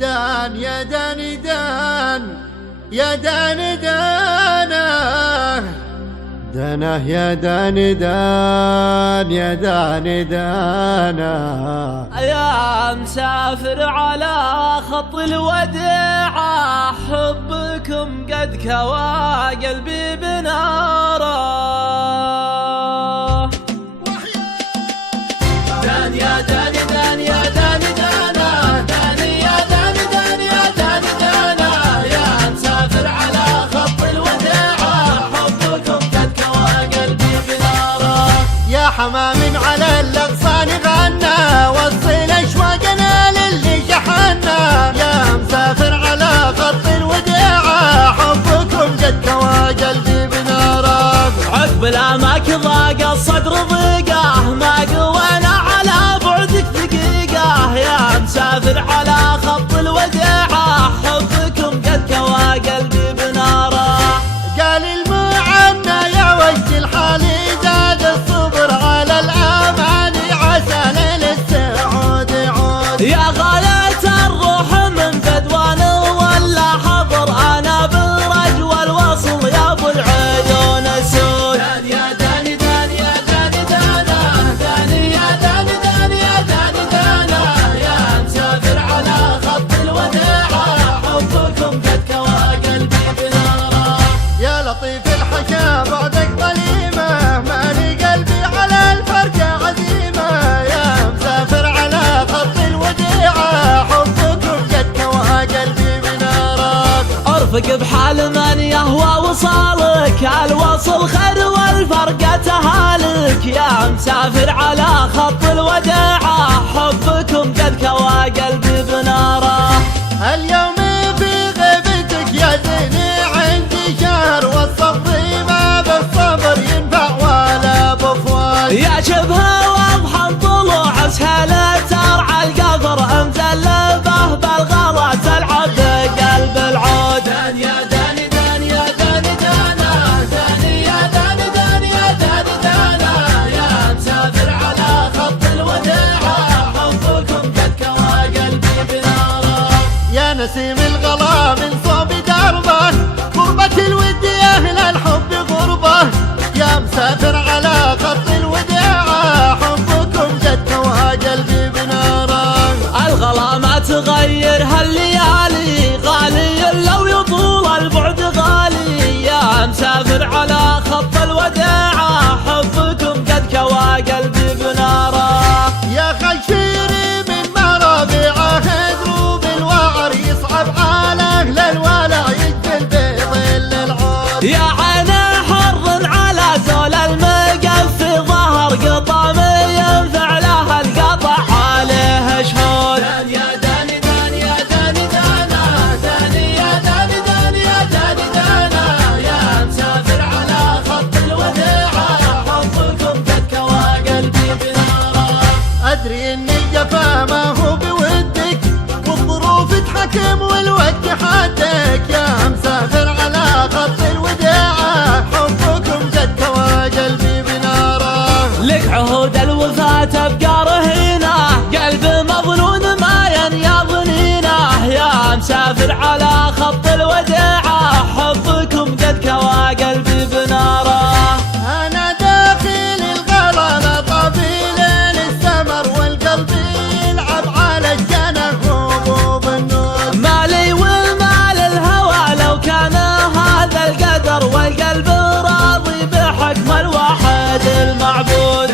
دان يا دان دان يا دان دانه دانه يا دان دان يا دان دانه. يا مسافر على خط الوداع حبكم قد كوى قلبي بناره. دان يا دان دان يا دان دانا دان يا دان دان يا دان دانا. يا مسافر على خط الوداع حبكم قد كوى قلبي بناره. يا حمام على الاغصان غنى وصل اشواقنا للي شحنا. يا مسافر على خط الوداع حبكم قد كوى قلبي بناره. عقب لا ماك ضاق الصدر ضيقه ما قوينا على بعدك دقيقه. يا مسافر على خط الوداع حبكم قد كوى قلبي بناره. قال المعنى يا وجه الحال زاد الصبر على الاماني عسى ليل السعود يعود. يا غاية الروح من بدوان ولا حضر انا بالرج والوصل يا ابو العيون السود. دان يا دان دان يا دان دانا دان يا دان دان يا دان دانا. يا مسافر على خط الوداع حبكم قد كوى قلبي بناره. يا لطيف الحكا بعدك ظليمه مالي قلبي على الفرقه عزيمه. يا مسافر على خط الوديعه حبكم قد كوى قلبي بناره. ارفق بحال من يهوى وصالك الوصل خير والفرقة تهالك. يا مسافر على خط الوداع حبكم قد كوى قلبي بناره. اليوم في غيبتك يا زيني عندي شهر والصبر ما بالصبر ينفع ولا بفوال. يا شبه واضحا طلوع سهلة ترعى القفر مزلبه بالغلا تلعب بقلب العود. دان يا دان دان يا دان دانا دان يا دان دان يا دان دانا. يا مسافر على خط الوداع حبكم قد كوى قلبي بناره. يا نسيم الغلا من صوب دربه غربة الود يا أهل الحب غربة. يا مسافر على خط الوداع حبكم قد كوى قلبي بناره. الغلا ما تغير هالليالي غالي لو يطول البعد غالي. يا مسافر على خط الوداع حبكم قد كوى قلبي بناره. يا خشيري من مرابعه دروب الوعر يصعب على أهل الولع يجبل بظل العود. يا عين حر على زول المقف ظهر قطام ينفع له القطع عليه شهود. دان يا دان دان يا دان دانا دان يا دان دان يا دان دانا. يا مسافر على خط الوداع حبكم قد كوى قلبي بناره. أدري إن الجفا ما هو بودك والظروف تحكم والوقت حدك. يا مسافر على خط الوداع حبكم قد كوى قلبي بناره. لك عهود الوفاة تبقى رهينة قلب مظنون ما ينيض نينه. يا مسافر على خط الوداع حبكم قد كوى قلبي بناره. أنا داخل الغلا طبيل للسمر والقلب يلعب على الجنة هبوب النور. مالي والمال الهوى لو كان هذا القدر والقلب راضي بحكم الواحد المعبود.